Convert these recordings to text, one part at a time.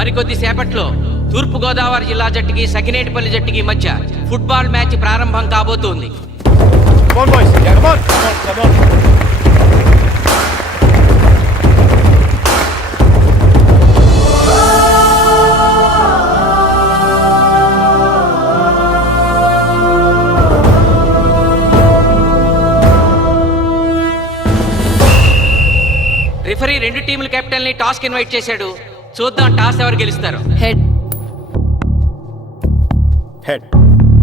మరికొద్ది సేపట్లో తూర్పు గోదావరి జిల్లా జట్టుకి సకినేటిపల్లి జట్టుకి మధ్య ఫుట్బాల్ మ్యాచ్ ప్రారంభం కాబోతోంది. రిఫరీ రెండు టీముల కెప్టెన్ ని టాస్ కి ఇన్వైట్ చేశాడు. చూద్దాం టాస్ ఎవరు గెలుస్తారు. హెడ్. హెడ్.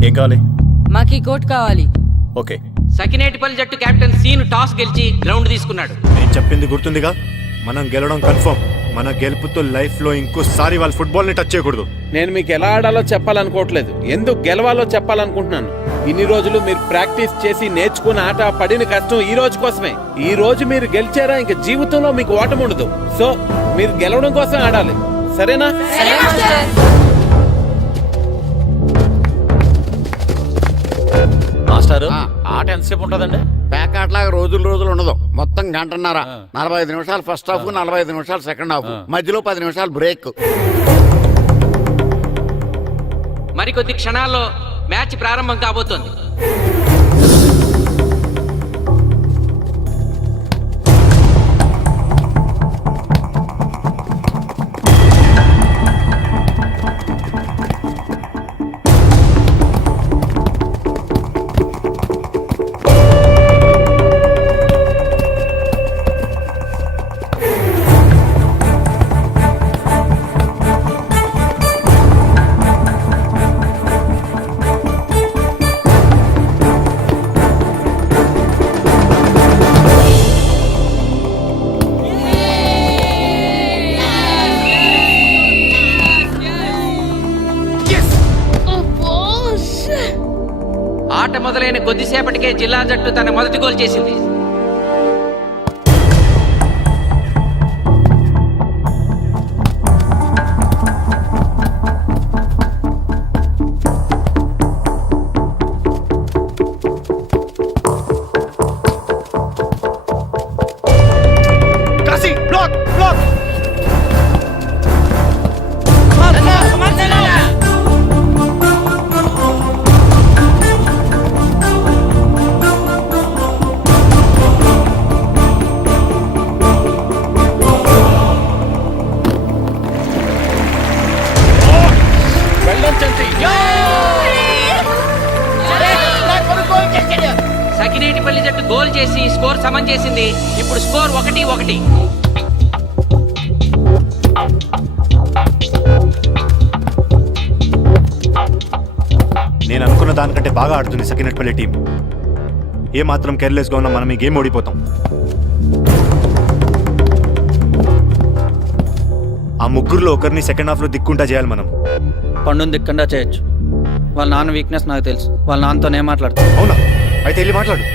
ఏం కావాలి? మాకి కోట్ కావాలి. ఓకే. సకినేటిపల్లి జట్టు కెప్టెన్ సీను టాస్ గెలిచి గ్రౌండ్ తీసుకున్నాడు. నేను చెప్పింది గుర్తుందిగా, మనం గెలవడం కన్ఫర్మ్. మన గెలుపుతో లైఫ్ లో ఇంకోసారి వాళ్ళ ఫుట్బాల్ ని టచ్ చేయకూడదు. నేను మీకు ఎలా ఆడాలో చెప్పాలనుకోవట్లేదు, ఎందుకు గెలవాలో చెప్పాలనుకుంటున్నాను. ఇన్ని రోజులు మీరు ప్రాక్టీస్ చేసి నేర్చుకున్న ఆట పడిన కష్టం ఈ రోజు కోసమే. ఈ రోజు మీరు గెలిచారా ఇంక జీవితంలో మీకు ఓటమి ఉండదు. సో మీరు గెలవడం కోసం ఆడాలి, సరేనా? మాస్టారు, ఆట ఎంతసేపు ఉంటుందండి? పేకాట్లాగా రోజులు ఉండదు, మొత్తం గంటన్నర. 45 నిమిషాలు ఫస్ట్ హాఫ్, 45 నిమిషాలు సెకండ్ హాఫ్, మధ్యలో 10 నిమిషాలు బ్రేక్. మరికొద్ది క్షణాల్లో మ్యాచ్ ప్రారంభం కాబోతోంది. ఆట మొదలైన కొద్దిసేపటికే జిల్లా జట్టు తన మొదటి గోల్ చేసింది. సకినేటిపల్లి జట్టు గోల్ చేసి స్కోర్ సమం చేసింది. ఇప్పుడు స్కోర్ 1-1. నేను అనుకున్న దానికంటే బాగా ఆడుతుంది సకినేటిపల్లి టీం. ఏ మాత్రం కేర్లెస్ గా ఉన్నా మనం ఈ గేమ్ ఓడిపోతాం. ఆ ముగ్గురులో ఒకరిని సెకండ్ హాఫ్ లో దిక్కుంటా చేయాలి మనం. పండుని దిక్కుండా చేయొచ్చు. వాళ్ళ నాన్న వీక్నెస్ నాకు తెలుసు. వాళ్ళ నాన్నతోనే మాట్లాడతాను. అవునా? అయితే వెళ్ళి మాట్లాడు.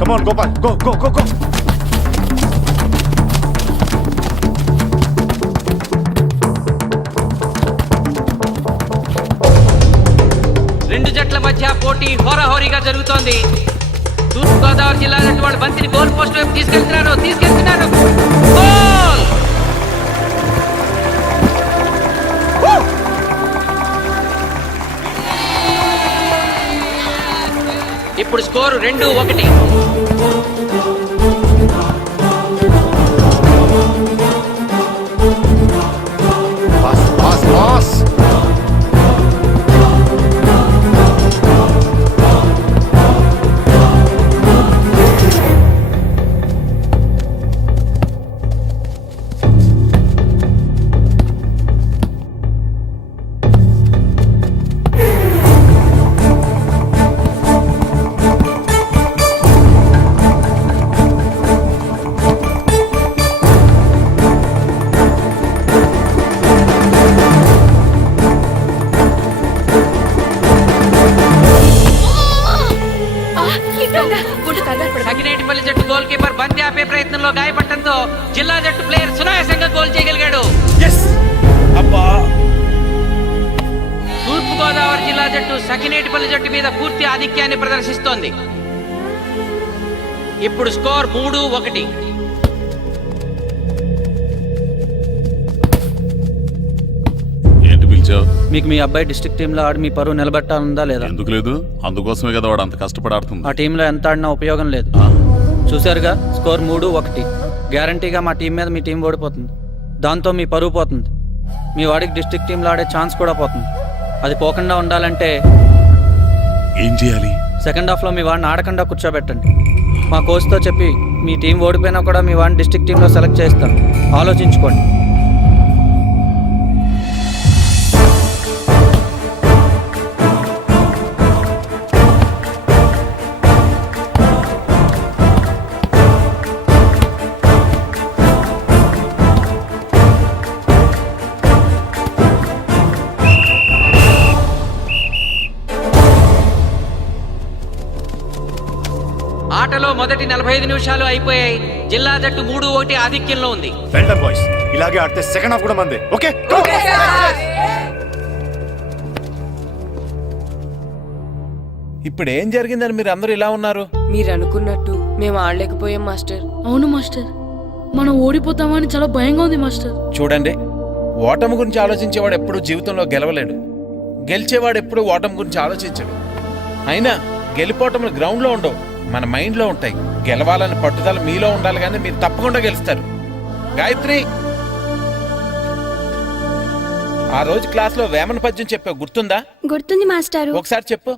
Come on, Gopal. Go. రెండు జట్ల మధ్య పోటీ హోరాహోరీగా జరుగుతోంది. తూర్పు గోదావరి జిల్లా జట్టు వాళ్ళు బంతిని గోల్ పోస్ట్ వైపు తీసుకెళ్తున్నారు. గోల్! ఇప్పుడు స్కోరు 2-1. పాస్. సకినేటిపల్లి జట్టు గోల్ కీపర్ బంతి ఆపే ప్రయత్నంలో గాయపడటంతో జిల్లా జట్టు ప్లేయర్ సునాయాసంగా గోల్ చేయగలిగాడు. అబ్బా! తూర్పు గోదావరి తూర్పుగోదావరి జిల్లా జట్టు సకినేటిపల్లి జట్టు మీద పూర్తి ఆధిక్యాన్ని ప్రదర్శిస్తోంది. ఇప్పుడు స్కోర్ 3-1. ఏంటి పిలిచావు? మీకు మీ అబ్బాయి డిస్ట్రిక్ట్ టీంలో ఆడి మీ పరువు నిలబెట్టాలందా లేదా? ఎందుకు లేదు? అందుకోసమే కదా వాడు అంత కష్టపడి ఆడుతుంది. ఆ టీంలో ఎంత ఆడినా ఉపయోగం లేదు. చూశారుగా, స్కోర్ 3-1. గ్యారంటీగా మా టీం మీద మీ టీం ఓడిపోతుంది. దాంతో మీ పరువు పోతుంది. మీ వాడికి డిస్ట్రిక్ట్ టీంలో ఆడే ఛాన్స్ కూడా పోతుంది. అది పోకుండా ఉండాలంటే ఏం చేయాలి? సెకండ్ హాఫ్లో మీ వాడిని ఆడకుండా కూర్చోబెట్టండి. మా కోచ్తో చెప్పి మీ టీం ఓడిపోయినా కూడా మీ వాడిని డిస్ట్రిక్ట్ టీంలో సెలెక్ట్ చేస్తాను. ఆలోచించుకోండి. ఆటలో మొదటి 45 నిమిషాలు అయిపోయాయి. జిల్లా జట్టు 3-1 ఆధిక్యంలో ఉంది. వెల్డన్ బాయ్స్, ఇలాగే ఆడితే సెకండ్ హాఫ్ కూడా మందే. ఓకే, ఇప్పుడు ఏం జరిగిందని మీరు అందరూ ఇలా ఉన్నారు? మీరు అనుకున్నట్టు మేము ఆడలేకపోయాం మాస్టర్. అవును మాస్టర్, మనం ఓడిపోతామని చాలా భయంగా ఉంది మాస్టర్. చూడండి, ఓటమి గురించి ఆలోచించేవాడు ఎప్పుడు జీవితంలో గెలవలేడు. గెలిచేవాడు ఎప్పుడు ఓటమి గురించి ఆలోచించడు. అయినా గెలిపోవటంలో గ్రౌండ్లో ఉండవు, మన మైండ్లో ఉంటాయి. గెలవాలని పట్టుదల మీలో ఉండాలి, కానీ మీరు తప్పకుండా గెలుస్తారు. గాయత్రి, ఆ రోజు క్లాస్లో వేమన పద్యం చెప్పావు, గుర్తుందా? గుర్తుంది మాస్టారు. ఒకసారి చెప్పు.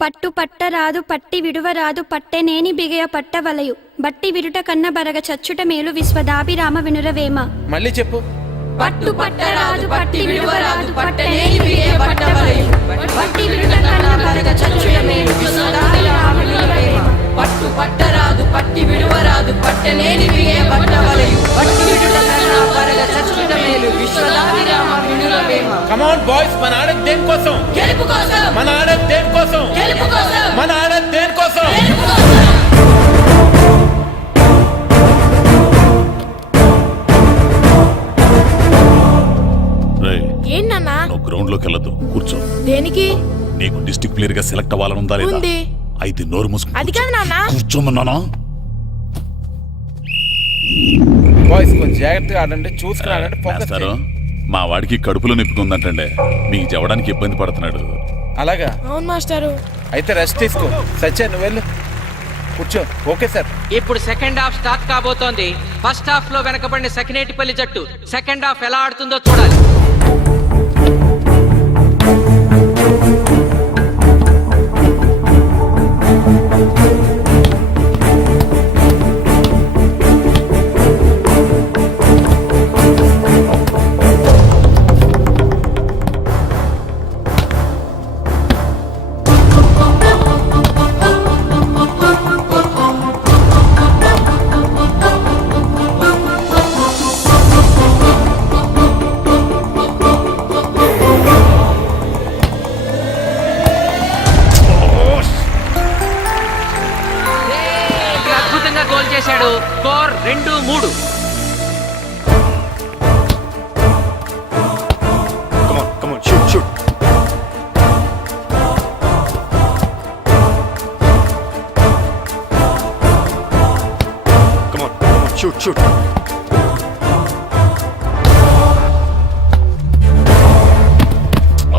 పట్టు పట్టరాదు పట్టి విడువరాదు పట్టెనేని బిగయ పట్టవలయు బట్టి విరుట కన్న బరగ చచ్చుట మేలు విశ్వదాభిరామ వినురవేమ. మళ్ళీ చెప్పు. పట్టు పట్టరాదు పట్టి విడువరాదు పట్టనేని బిగే పట్టవలయు బట్టి విరుట కన్న బరగ చచ్చుట మేలు విశ్వదాభిరామ వినురవేమ. పట్టు పట్టరాదు పట్టి విడువరాదు పట్టనేని బిగే పట్టవలయు బట్టి విరుట కన్న బరగ చచ్చుట మేలు విశ్వదాభిరామ వినురవేమ. కమ్ ఆన్ బాయ్స్, మన ఆడేది దేనికోసం? గెలుపు కోసం. మన ఆడేది దేనికోసం? గెలుపు కోసం. మన ఆడేది దేనికోసం? గెలుపు కోసం. ఏంటన్నా? నువ్వు గ్రౌండ్ లోకి వెళ్ళదు, కూర్చో. దేనికి? నీకు డిస్ట్రిక్ట్ ప్లేయర్ గా సెలెక్ట్ అవ్వాలనుందా లేదా? ఉంది. అయితే నోరు మూసుకుని అది కాదు నాన్న. కూర్చోమన్నానా? బాయ్స్ కొంచెం జాగ్రత్తగా ఆడండి, చూసుకుని ఆడండి, ఫోకస్ మాస్టారు, చేయండి. మా వాడికి కడుపులో నొప్పి ఉందంటండి. మీకు చెప్పడానికి ఇబ్బంది పడుతున్నాడు. అలాగా? అవును మాస్టారు. అయితే రెస్ట్ తీసుకో. సత్య, నువ్వు వెళ్ళు, కూర్చో. Okay sir. ఇప్పుడు సెకండ్ హాఫ్ స్టార్ట్ కాబోతోంది. ఫస్ట్ హాఫ్ లో వెనకబడిన సకినేటిపల్లి జట్టు సెకండ్ హాఫ్ ఎలా ఆడుతుందో చూడాలి. గోల్ చేశాడు. Score 2-3. Come on, shoot. Come on, shoot.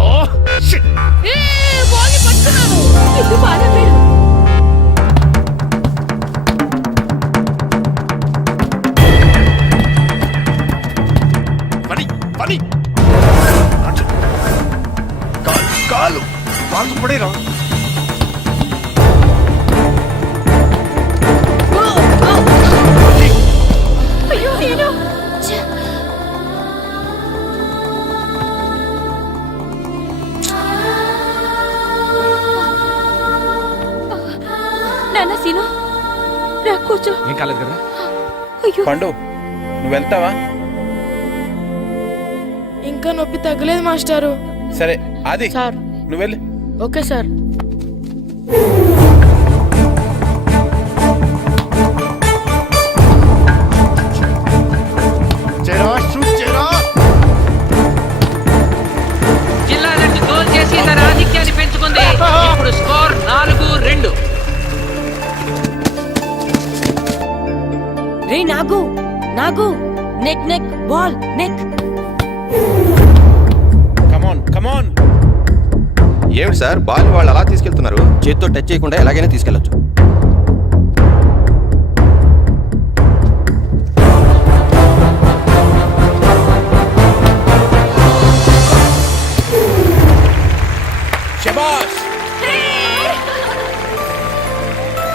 Oh, shit. ఇది బాధపడు. Funny. కాలు పడేరా. అయ్యో నేను నాన్న సీను రా కూర్చో. ఏం కాలేదు కదా? అయ్యో పండు, నువ్వు వెళ్తావా? ఇంకా నొప్పి తగ్గలేదు మాస్టారు. సరే, ఆది సార్. నువ్వు వెళ్ళు. Okay sir. షూట్ చేయరా. జిల్లా జట్టు గోల్ చేసి నాగు నెక్ నెక్ బాల్ నెక్. కమాన్ కమాన్. ఏమిటి సార్ బాల్ వాళ్ళు అలా తీసుకెళ్తున్నారు? చేతితో టచ్ చేయకుండా ఎలాగైనా తీసుకెళ్లొచ్చు. శబాష్.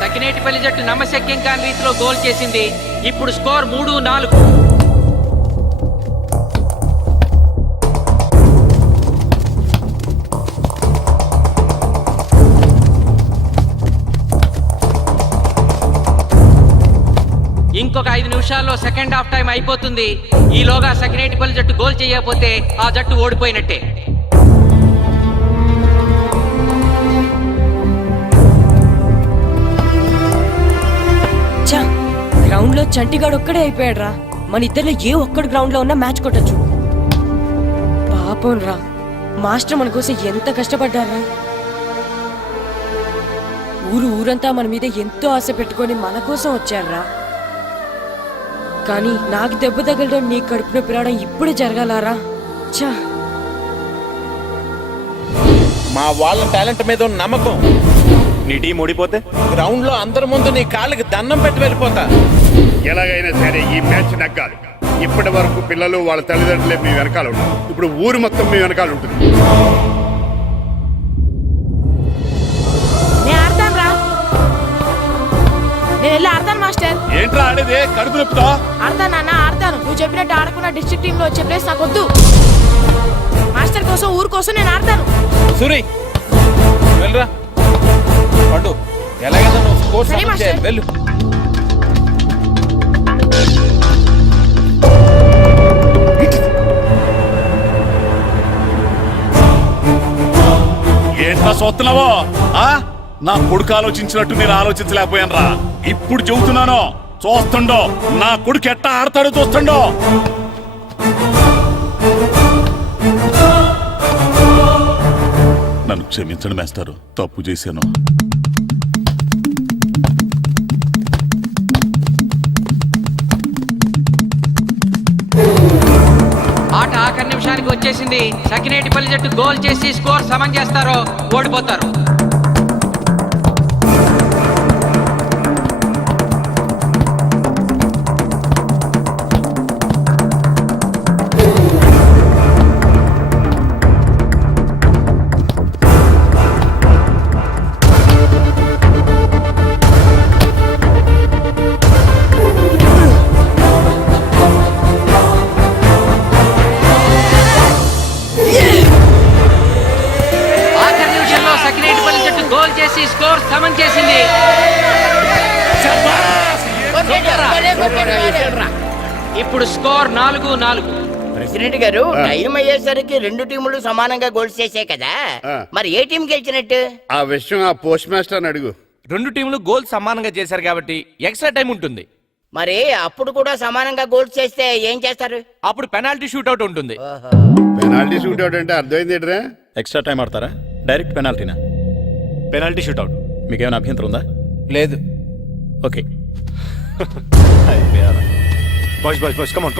సకినేటిపల్లి జట్టు నమ్మశక్యం కాని రీతిలో గోల్ చేసింది. ఇప్పుడు స్కోర్ 3-4. ఇంకొక 5 నిమిషాల్లో సెకండ్ హాఫ్ టైం అయిపోతుంది. ఈలోగా సకినేటిపల్లి జట్టు గోల్ చేయకపోతే ఆ జట్టు ఓడిపోయినట్టే. గ్రౌండ్ లో చంటిగాడు ఒక్కడే అయిపోయాడు రా. మన ఇద్దరిలో ఏ ఒక్కడు గ్రౌండ్ లో ఉన్నా మ్యాచ్ కొట్టచ్చు. పాపం రా, మాస్టర్ మన కోసం ఎంత కష్టపడ్డారా. ఊరంతా మన మీద ఎంతో ఆశ పెట్టుకొని మన కోసం వచ్చారా. కానీ నాకు దెబ్బ తగలడం, నీ కడుపున పిలవడం ఇప్పుడే జరగాలారా. చా, మా వాళ్ళ టాలెంట్ మీద ఉన్న నమ్మకం. నీ టీం ఓడిపోతే గ్రౌండ్ లో అందరి ముందు నీ కాళ్ళకి దండం పెట్టి వెళ్ళిపోతా. ఎలాగైనా సరే ఈ మ్యాచ్ నగ్గాలి. ఇప్పటి వరకు పిల్లలు వాళ్ళ తల్లిదండ్రులే మీ వెనకాల ఉంటారు. ఇప్పుడు ఊరు మొత్తం మీ వెనకాల ఉంటుంది. నేను వెళ్ళి ఆడతాను మాస్టర్. ఏంట్రా ఆడేది? కడుపు నొప్పుతో ఆడతాను నాన్న, ఆడతాను. నువ్వు చెప్పినట్టు ఆడుకున్న డిస్ట్రిక్ట్ టీమ్ లో వచ్చే ప్లేస్ నాకు వద్దు. మాస్టర్ కోసం, ఊరు కోసం నేను ఆడతాను. సూరి వెళ్ళరా. పండు ఎలాగైనా నువ్వు స్కోర్ సరే సమన్ మాస్టర్. చేయాలి. వెళ్ళు. ఏంట్రా చూస్తున్నావో? నా కొడుకు ఆలోచించినట్టు నేను ఆలోచించలేకపోయాను రా. ఇప్పుడు చెబుతున్నాను, చూస్తుండో నా కొడుకు ఎట్టా ఆడతాడో చూస్తుండో. నన్ను క్షమించండి మేస్తారు, తప్పు చేశాను. ఆట ఆఖరి నిమిషానికి వచ్చేసింది. సకినేటిపల్లి జట్టు గోల్ చేసి స్కోర్ సమం చేస్తారో ఓడిపోతారు. స్కోర్ సమన్ చేసింది. ఇప్పుడు స్కోర్ 4-4. ప్రెసిడెంట్ గారు, టైం అయ్యేసరికి రెండు టీములు సమానంగా గోల్స్ చేసే కదా, మరి ఏ టీం గెలిచినట్టు? ఆ విషయం ఆ పోస్ట్ మాస్టర్ అడుగు. రెండు టీంలు గోల్ సమానంగా చేశారు కాబట్టి ఎక్స్ట్రా టైం ఉంటుంది. మరి అప్పుడు కూడా సమానంగా గోల్స్ చేస్తే ఏం చేస్తారు? అప్పుడు పెనాల్టీ షూట్అవుట్ ఉంటుంది. పెనాల్టీ షూట్అవుట్ అంటే అర్థమైంది ఏంట్రా? ఎక్స్ట్రా టైం ఆడతారా, డైరెక్ట్ పెనాల్టీనా? Penalty shootout. మీకేమైనా అభ్యంతరం ఉందా? లేదు. ఓకే. Boys come on.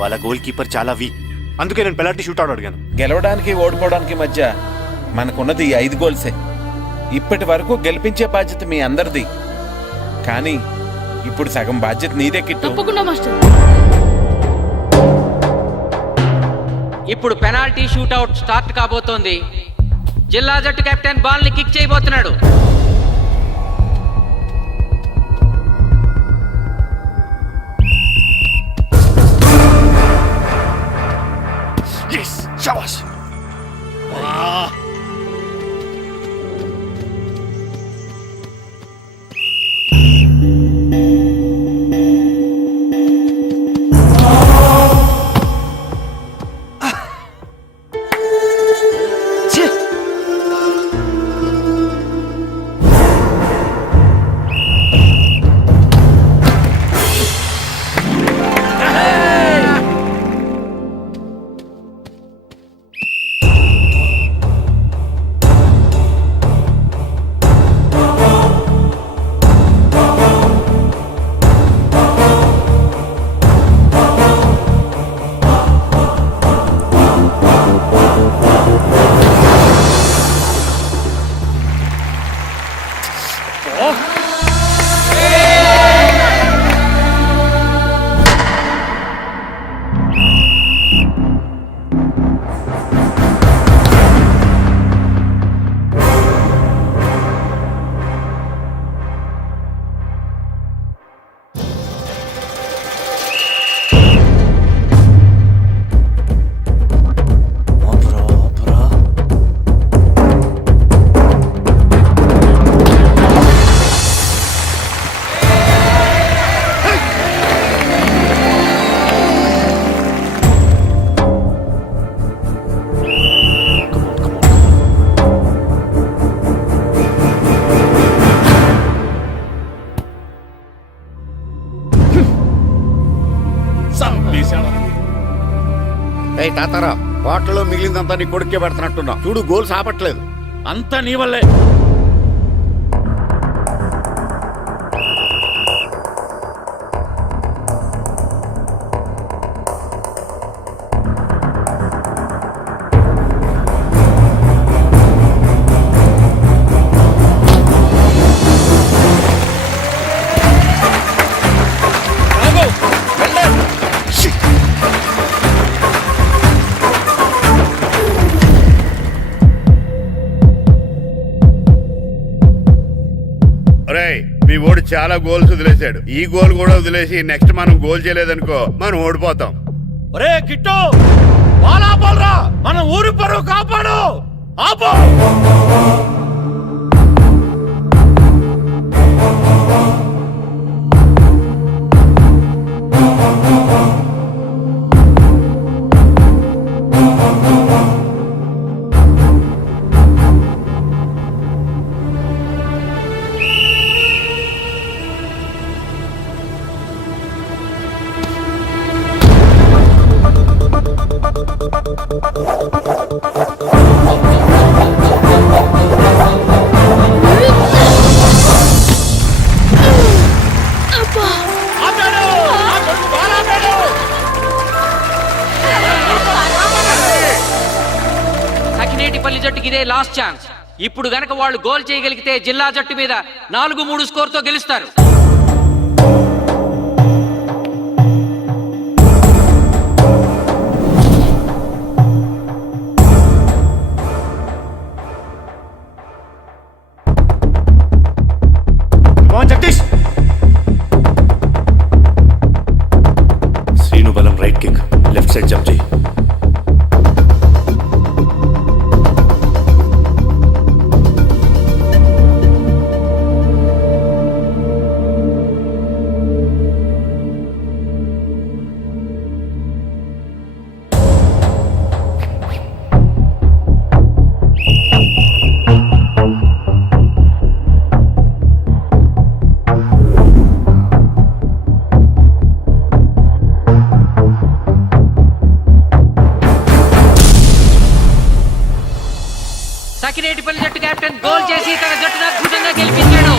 వాళ్ళ గోల్ కీపర్ చాలా వీక్, అందుకే నేను పెనాల్టీ షూట్అవుట్ అడిగాను. గెలవడానికి ఓడిపోవడానికి మధ్య మనకున్నది ఈ 5 గోల్సే. ఇప్పటి వరకు గెలిపించే బాధ్యత మీ అందరిది, కానీ ఇప్పుడు సగం బాధ్యత నీదే కిట్టు. తప్పకుండా మాస్టర్. ఇప్పుడు పెనాల్టీ షూట్అవుట్ స్టార్ట్ కాబోతోంది. జిల్లా జట్టు కెప్టెన్ బాల్ ని కిక్ చేయబోతున్నాడు. తాతారా హోటల్లో మిగిలిందంతా నీ కొడుకే పెడుతున్నట్టున్నావు చూడు గోల్స్ ఆపట్లేదు. అంతా నీ వల్లే. మీ ఓడి చాలా గోల్స్ వదిలేశాడు. ఈ గోల్ కూడా వదిలేసి నెక్స్ట్ మనం గోల్ చేయలేదనుకో మనం ఓడిపోతాం. ఒరే కిట్టు బాల్ ఆపాలరా, మన ఊరి పరువు కాపాడు. ఆపో. సకినేటిపల్లి జట్టుకి ఇదే లాస్ట్ ఛాన్స్. ఇప్పుడు గనక వాళ్ళు గోల్ చేయగలిగితే జిల్లా జట్టు మీద 4-3 స్కోర్తో గెలుస్తారు. జగదీష్, శ్రీను బలం right kick, left side jump చేయి. సకినేటిపల్లి జట్టు కెప్టెన్ గోల్ చేసి తన జట్టును అద్భుతంగా గెలిపించాడు.